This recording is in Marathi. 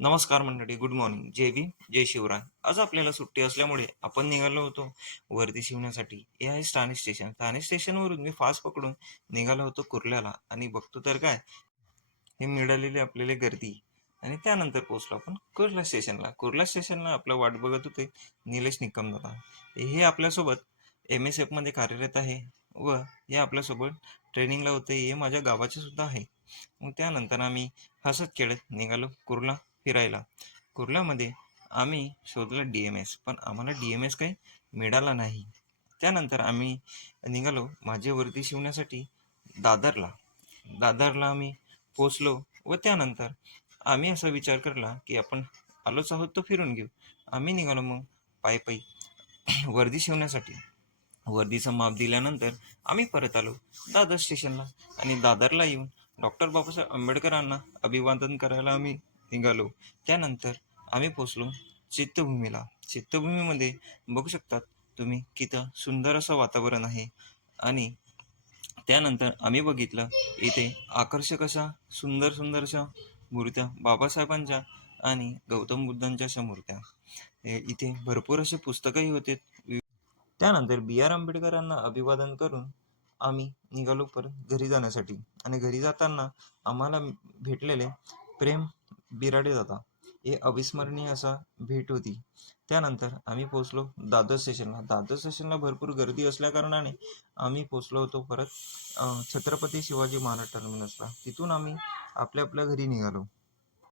नमस्कार मंडळी, गुड मॉर्निंग. जय भीम, जय शिवराय. आज आपल्याला सुट्टी असल्यामुळे आपण निघालो होतो वर्दी शिवण्यासाठी. हे आहे ठाणे स्टेशन. ठाणे स्टेशनवरून मी फास्ट पकडून निघालो होतो कुर्ल्याला आणि बघतो तर काय, हे मिळालेली आपल्याला गर्दी. आणि त्यानंतर पोहोचलो आपण कुर्ला स्टेशनला. कुर्ला स्टेशनला आपला वाट बघत होते निलेश निकम दादा. हे आपल्यासोबत MSF मध्ये कार्यरत आहे व हे आपल्यासोबत ट्रेनिंगला होते. हे माझ्या गावाचे सुद्धा आहे. मग त्यानंतर आम्ही हसत खेळत निघालो कुर्ला फिरायला. कुर्ल्यामध्ये आम्ही शोधलं DMS, पण आम्हाला DMS काही मिळाला नाही. त्यानंतर आम्ही निघालो माझी वर्दी शिवण्यासाठी दादरला. दादरला आम्ही पोचलो व त्यानंतर आम्ही असा विचार केला की आपण आलोच आहोत तर फिरून घेऊ. आम्ही निघालो मग पायी पायी वर्दी शिवण्यासाठी. वर्दीचं माप दिल्यानंतर आम्ही परत आलो दादर स्टेशनला आणि दादरला येऊन डॉक्टर बाबासाहेब आंबेडकरांना अभिवादन करायला आम्ही निघालो. त्यानंतर आम्ही पोचलो चित्तभूमीला. चित्तभूमीमध्ये बघू शकतात तुम्ही किती सुंदर असं वातावरण आहे. आणि त्यानंतर आम्ही बघितलं इथे आकर्षक अशा सुंदर सुंदर अशा मूर्त्या बाबासाहेबांच्या आणि गौतम बुद्धांच्या अशा मूर्त्या. इथे भरपूर असे पुस्तकही होते. त्यानंतर B.R. आंबेडकरांना अभिवादन करून आम्ही निघालो परत घरी जाण्यासाठी. आणि घरी जाताना आम्हाला भेटलेले प्रेम बिराडे दादा, हे अविस्मरणीय असा भेट होती. त्यानंतर आम्ही पोचलो दादर स्टेशनला. दादर स्टेशनला भरपूर गर्दी असल्याकारणाने आम्ही पोचलो होतो परत छत्रपती शिवाजी महाराज टर्मिनसला. तिथून आम्ही आपल्या आपल्या घरी निघालो.